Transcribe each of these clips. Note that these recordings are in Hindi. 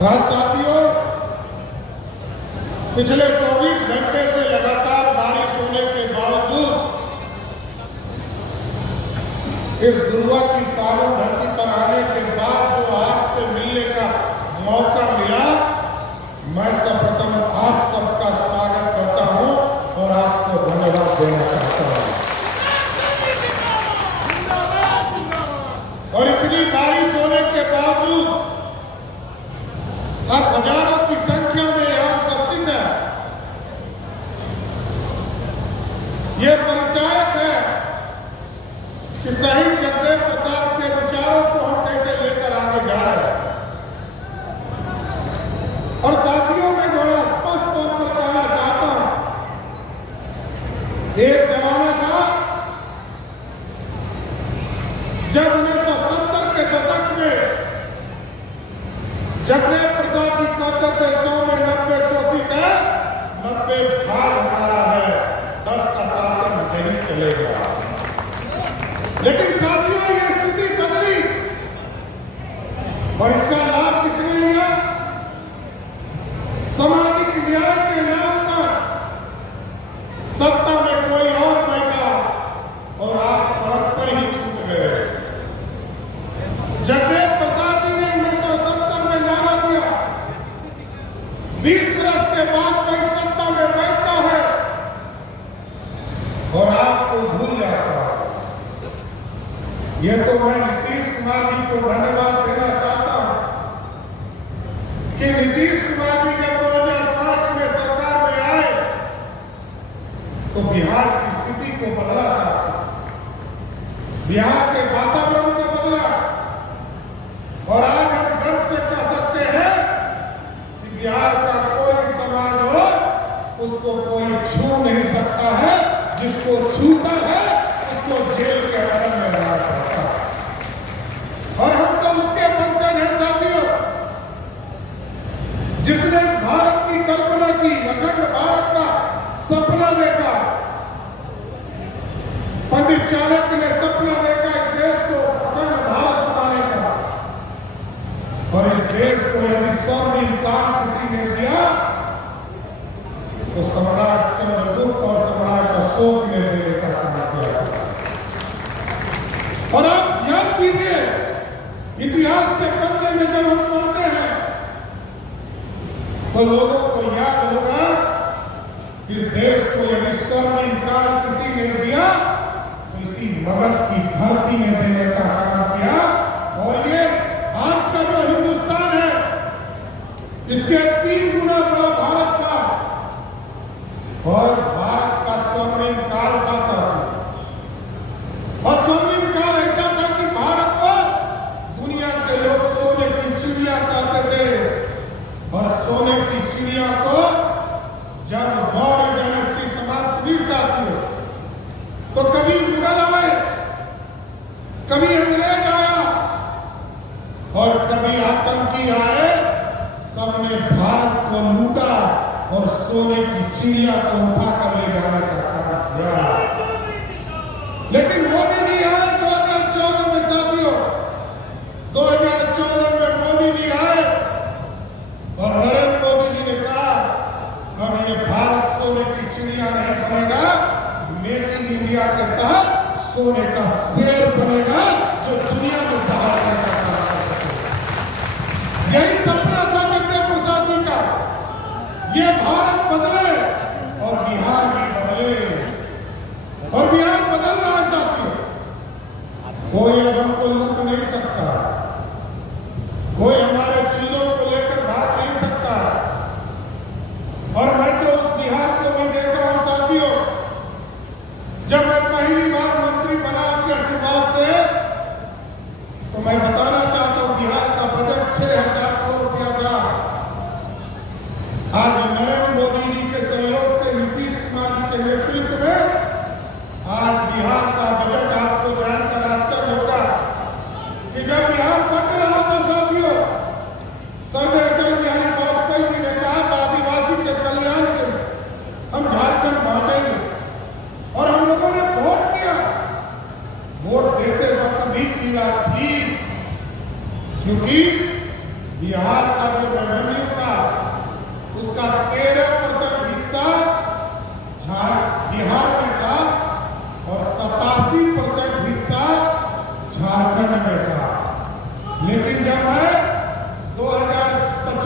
साथियों, पिछले 24 घंटे से लगातार बारिश होने के बावजूद इस दुर्गा की पावन धरती पर आने के बाद जो आपसे मिलने का मौका मिला, मैं सर्वप्रथम आप सबका स्वागत करता हूं और आपको धन्यवाद देना चाहता हूं। और इतनी बारिश होने के बावजूद आप हजारों की संख्या में यहां उपस्थित है। ये परिचायक है कि शहीद जगदेव प्रसाद के विचारों को हम कैसे लेकर आगे जा रहे हैं। और साथियों, मैं बड़ा स्पष्ट तौर पर कहना चाहता हूं, एक जमाना था जब 1970 के दशक में जगदेव प्रसाद जी कहते थे 100 में 90 शोषित है, 90 भाग हमारा है, 10 का शासन नहीं चलेगा। लेकिन साथियों, ये स्थिति बदली और इसका लाभ किसने लिया? सामाजिक न्याय के नाम पर सत्ता में कोई और बैठा और आप सड़क पर ही छूट गए। जगदेव प्रसाद जी ने 1970 में नारा दिया, 20 वर्ष के बाद कोई सत्ता में बैठता है और आपको भूल जाता है। यह तो मैं नीतीश कुमार जी को धन्यवाद देना चाहता हूं कि नीतीश कुमार जी जब 2005 में सरकार में आए तो बिहार की स्थिति को बदला साथ, बिहार के वातावरण को बदला। और आज हम गर्व से कह सकते हैं कि बिहार का कोई समाज हो, उसको कोई छू नहीं सकता है, जिसको छूता है उसको जेल के अंदर में रहना पड़ता है। और हम तो उसके वंशज हैं साथियों, जिसने भारत की कल्पना की, अखंड भारत का सपना देखा। पंडित चाणक्य ने सपना देखा इस देश को अखंड भारत बनाने का। और इस देश को यदि स्वर्णिम काल किसी ने दिया तो सम्राट चंद्रगुप्त और सम्राट अशोक ने देने का काम किया। और आप याद कीजिए, इतिहास के पन्ने में जब हम पढ़ते हैं तो लोगों को याद होगा इस देश को यदि स्वर्णिम काल किसी ने दिया तो इसी मगध की धरती ने देने का काम किया। और ये आज का जो हिंदुस्तान है, इसके 3 गुना बड़ा भारत का, और भारत का स्वर्णिम काल का साथ। और स्वर्णिम काल ऐसा था कि भारत को दुनिया के लोग सोने की चिड़िया कहते थे। और सोने की चिड़िया को जब मौर्य डायनेस्टी समाप्त हुई साथियों, तो कभी मुगल आए, कभी अंग्रेज आया और कभी आतंकी आए, सबने भारत को लूटा और सोने की चिड़िया को उठाकर ले जाने का काम किया। लेकिन मोदी जी आए 2014 में साथियों, 2014 में मोदी जी आए और नरेंद्र मोदी जी ने कहा अब ये भारत सोने की चिड़िया नहीं बनेगा, मेक इन इंडिया के तहत सोने का शेर बनेगा जो दुनिया में दहाड़ने का काम कर सके। यही सपना था जगदेव प्रसाद जी का। ये भारत बदले और बिहार भी बदले।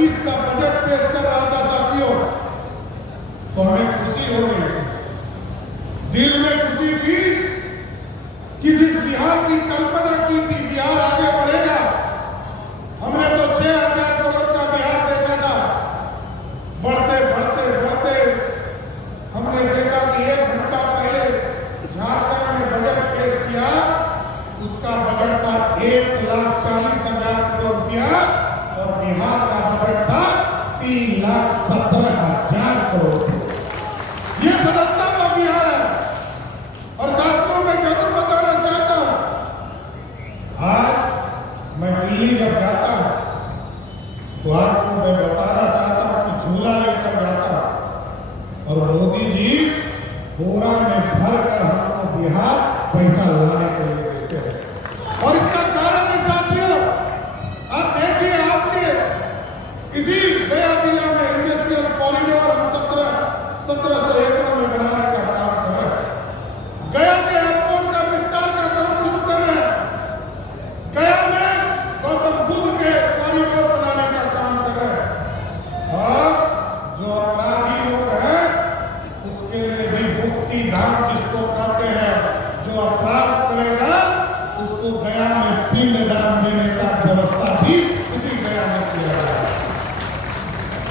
2025 का बजट पेश कर रहा था साथियों, तो हमें खुशी हो रही थी, दिल में खुशी थी कि जिस बिहार की कल्पना की थी, बिहार आगे बढ़ेगा। हमने तो 6,000 करोड़ का बिहार देखा था। बढ़ते बढ़ते बढ़ते हमने देखा कि 1 घंटा पहले झारखंड में बजट पेश किया, उसका बजट था 1,40,000 करोड़ रुपया और बिहार का बजट था 3,17,000 करोड़ रुपया। ये बदलता हुआ बिहार है। और साथियों मैं जरूर बताना चाहता हूं, आज मैं दिल्ली जब जाता हूं तो आपको मैं बताना चाहता हूं कि झूला लेकर जाता हूं और मोदी जी बोरा में भर कर हमको बिहार पैसा लाने के लिए देते हैं। और इसका कारण है साथियों, आप देखिए, आपने इसी गया जिला में इंडस्ट्रियल कॉरिडोर 1700 एकड़ में बनाने का काम कर रहे हैं। गया के एयरपोर्ट का विस्तार का काम शुरू कर रहे हैं। गया में गौतम बुद्ध के कॉरिडोर बनाने का काम कर रहे हैं। और जो अपराधी लोग हैं उसके लिए भी मुक्ति धाम जिसको कहते हैं, जो अपराध करेगा उसको गया में पिंड दान देने का व्यवस्था भी इसी गया में किया गया है।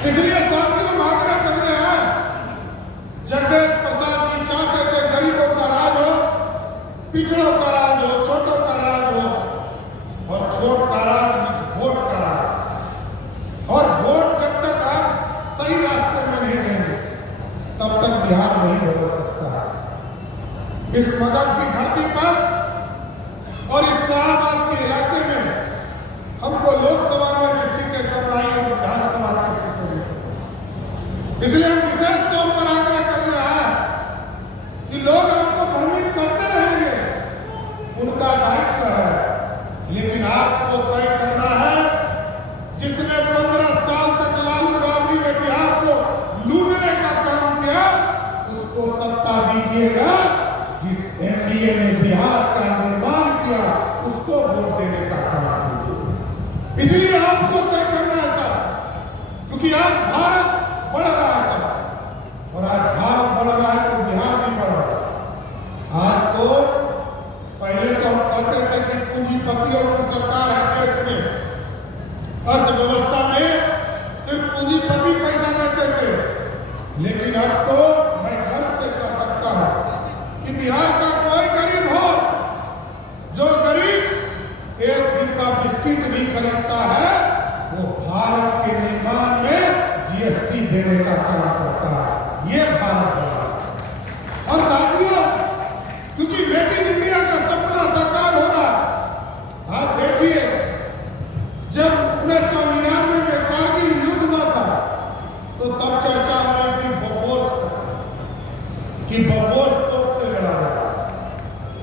इसलिए साथियों हम आग्रह कर रहे हैं, जगदेव प्रसाद जी चाहते थे गरीबों का राज हो, पिछड़ों का राज हो, छोटों का राज हो, और छोट का राज वोट का राज। और वोट जब तक आप सही रास्ते में नहीं देंगे तब तक बिहार नहीं बदल सकता है। इस मगध की धरती पर और इस शाहबाद के इलाके में हमको लोकसभा में भी सीटें कम आई और विधानसभा की सीटें भी कम। इसलिए हम विशेष तौर पर आग्रह कर रहे हैं कि लोग आपको भ्रमित करते रहेंगे, उनका दायित्व है, लेकिन आपको तय करना है। जिसने 15 साल तक लालू राबड़ी ने बिहार को लूटने का काम किया, उसको सत्ता दीजिएगा। जिस एनडीए ने बिहार का निर्माण किया, उसको वोट देने का काम कीजिएगा। इसलिए आपको तय करना है साहब, क्योंकि आज भारत बढ़ रहा है साहब, और आज भारत बढ़ रहा है तो बिहार भी बढ़ रहा है। आज तो पहले तो हम कहते थे कि पूंजीपतियों की सरकार है देश में, अर्थव्यवस्था में सिर्फ पूंजीपति पैसा देते थे, लेकिन अब तो मैं गर्व से कह सकता हूं कि बिहार का कोई गरीब हो, जो गरीब 1 डिब्बा बिस्किट भी खरीदता है, वो भारत के निर्माण में जीएसटी देने का काम करता है। ये भारत बड़ा है। और साथियों, क्योंकि मेक इन इंडिया का सपना साकार हो रहा है। आप देखिए, जब 1999 में कारगिल युद्ध हुआ था तो तब चर्चा हो रही थी बोफोर्स कि बोफोर्स तोप से लड़ा गया।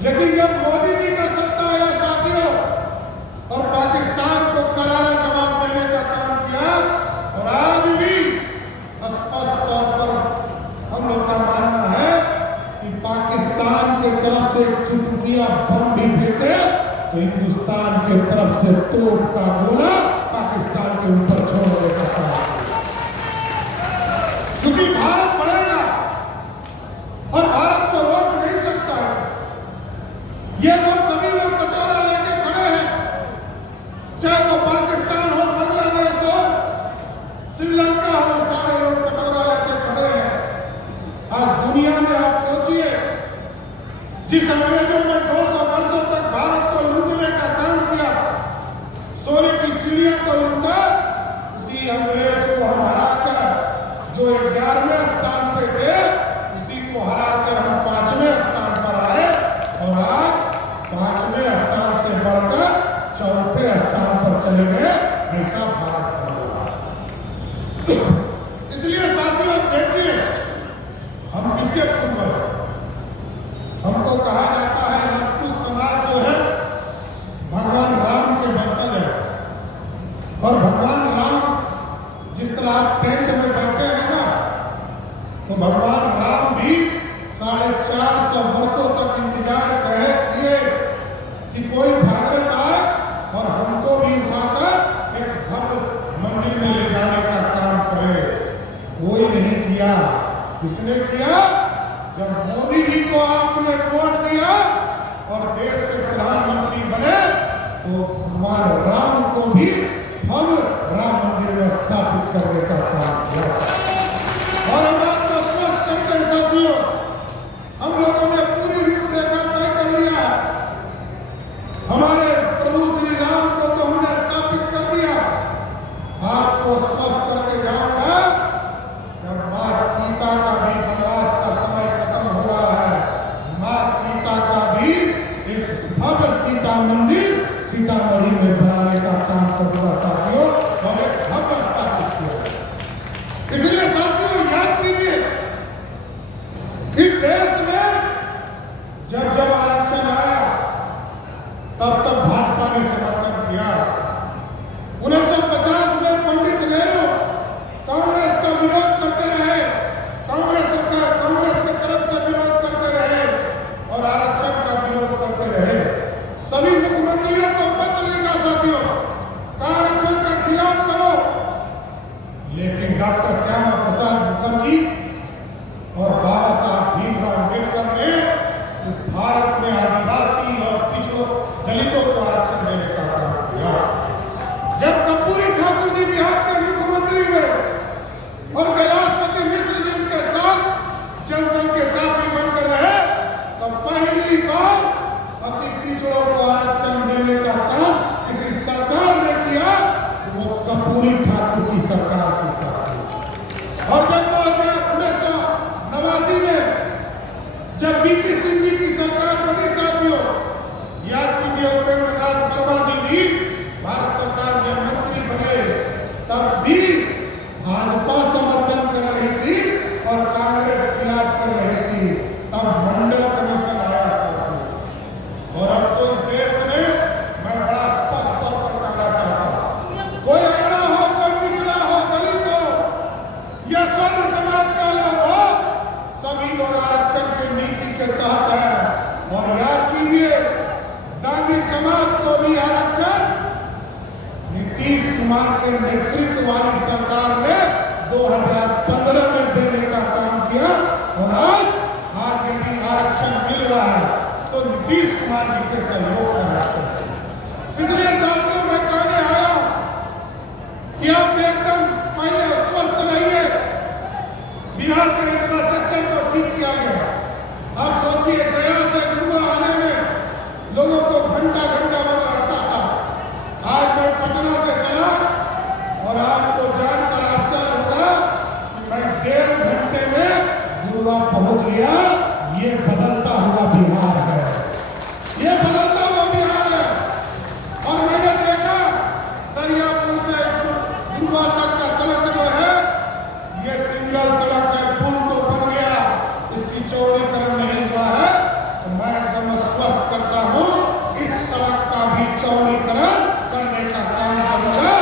लेकिन जब मोदी जी का सत्ता आया साथियों, और पाकिस्तान को करारा जवाब देने का काम किया, और आज भी स्पष्ट तौर पर हम लोग का मानना है कि पाकिस्तान के तरफ से चुटकिया बम भी फेंके तो हिंदुस्तान के तरफ से तोप का गोला पाकिस्तान के ऊपर छोड़ने का काम, क्योंकि भारत बढ़ेगा और भारत को रोक नहीं सकता है। ये लोग सभी लोग कटोरा लेके खड़े हैं, चाहे वो पाकिस्तान हो, बांग्लादेश हो, श्रीलंका हो, सारे लोग कटोरा लेके खड़े हैं। आज दुनिया में आप सोचिए, जिस अंग्रेजों ने 200 वर्षों तक भारत को लूटने का काम किया, सोने की चिड़िया को लूटा, उसी अंग्रेज को हम हराकर, जो 11वें स्थान पे थे, उसी को हराकर हम 5वें स्थान पर आए, और आज 5वें स्थान से बढ़कर 4थे स्थान पर चले गए। ऐसा भारत बन रहा। इसलिए साथियों देखिए, हम किसके पूर्वज हैं? हमको कहा जाता है नवकुश समाज जो है भगवान राम के वंशज है, और भगवान राम जिस तरह आप टेंट में बैठे हैं ना, तो भगवान राम भी 450 वर्षों तक इंतजार किए कि कोई भागवत आए और हमको भी उठाकर एक भव्य मंदिर में ले जाने किया। किसने किया? जब मोदी जी को आपने वोट दिया और देश के प्रधानमंत्री बने तो भगवान राम को भी भव्य राम मंदिर में स्थापित करने का काम किया। और हम आपको स्पष्ट करते हैं साथियों, हम लोगों ने पूरी रूपरेखा तय कर लिया। हमारे प्रभु श्री राम को तो हमने स्थापित कर दिया। आपको स्पष्ट करके जाऊंगा, जब मां सीता का भी वनवास का समय खत्म हो रहा है, मां सीता का भी एक भव्य सीता मंदिर सीतामढ़ी में बनाने का काम करूंगा साथियों, और एक भव्य स्थापित किया। इसलिए साथियों याद कीजिए, इस देश में जब जब आरक्षण आया तब तब भाजपा ने समर्थन किया। 1950 में पंडित नेहरू कांग्रेस का विरोध करते रहे, कांग्रेस के तरफ से विरोध करते रहे और आरक्षण का विरोध करते रहे। सभी मुख्यमंत्रियों को पत्र लिखा साथियों, आरक्षण का खिलाफ करो। लेकिन डॉक्टर श्यामा प्रसाद मुखर्जी और बाबा साहब भीमराव अम्बेडकर ने इस भारत में आदिवासी और पिछड़ों दलितों को आरक्षण देने का काम किया। जब कर्पूरी ठाकुर जी बिहार के मुख्यमंत्री हुए और कैलाशपति मिश्र जी उनके साथ जनसंघ के साथी बनकर रहे, तब पहली बार अति पिछड़ों को आरक्षण देने का काम किसी सरकार ने किया, तो वो कर्पूरी ठाकुर की सरकार के साथ हुई। और जब 1989 में जब बीपी सिंह जी की सरकार बनी साथियों, याद कीजिए उपेंद्र नाथ वर्मा जी भी भारत सरकार में मंत्री बने, तब भी भाजपा समर्थन कर रही थी और कांग्रेस खिलाफ कर रही थी। तब मंडल कमीशन आया साथियों। और अब तो इस देश में मैं बड़ा स्पष्ट तौर पर कहना चाहता हूं, कोई अगड़ा हो, कोई पिछड़ा हो, दलित हो या स्वर्ण समाज का लोग हो, सभी लोग आरक्षण की नीति के तहत है। और याद कीजिए, दागी समाज को भी आरक्षण नीतीश कुमार के नेतृत्व वाली सरकार ने 2015 में देने का काम किया। और आज यदि आरक्षण मिल रहा है तो नीतीश कुमार जी के सहयोग से आरक्षण। इसलिए साथियों मैं कहने आया कि आप एकदम पहले स्वस्थ रहिए। बिहार के इंफ्रास्ट्रक्चर को ठीक किया गया। आप सोचिए, गया से गुरुआ आने में लोगों को घंटा घंटा भर लगता था। आज मैं पटना से चला और आपको जानकर आश्चर्य होगा कि मैं 1.5 घंटे में गुरुआ पहुंच गया। ये बदलता हुआ बिहार है, ये बदलता हुआ बिहार है। और मैंने देखा दरियापुर से गुरुआ तक का सड़क जो है, ये सिंगल सड़क है, पुल तो बन गया, इसकी चौड़ीकरण नहीं हुआ है। तो मैं एकदम स्पष्ट करता हूं, इस सड़क का भी चौड़ीकरण करने का काम करूंगा।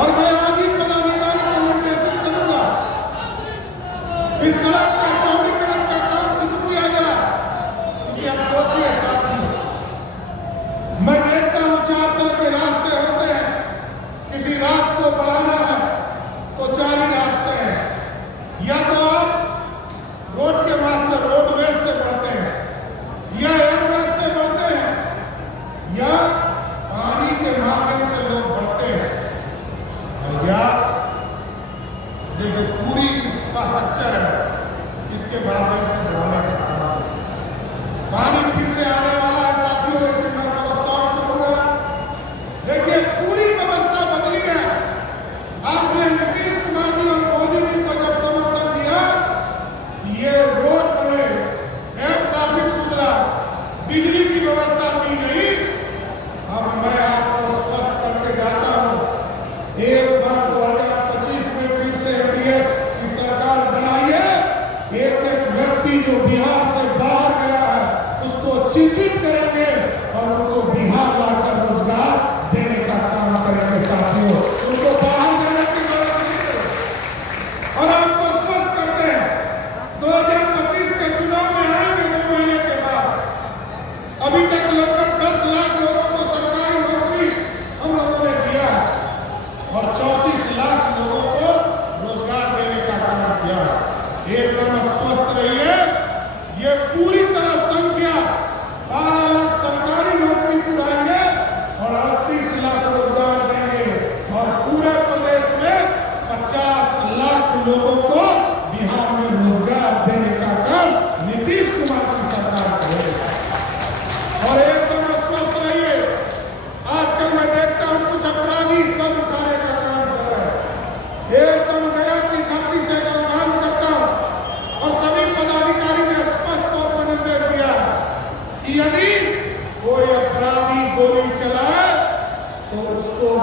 और मैं आज ही पदाधिकारी को निर्देशित करूंगा, इस सड़क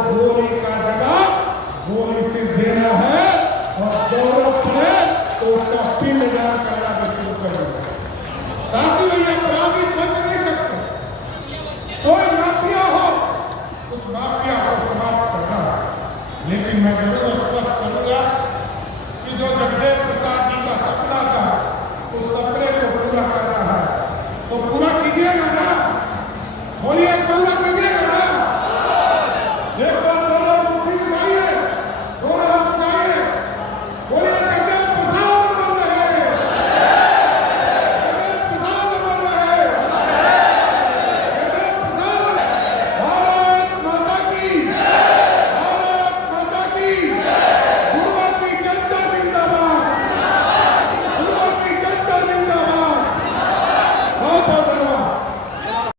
गोली का जवाब गोली से देना है और जरूरत है तो उसका पिंडदान करना भी शुरू कर देना है। साथ ही ये अपराधी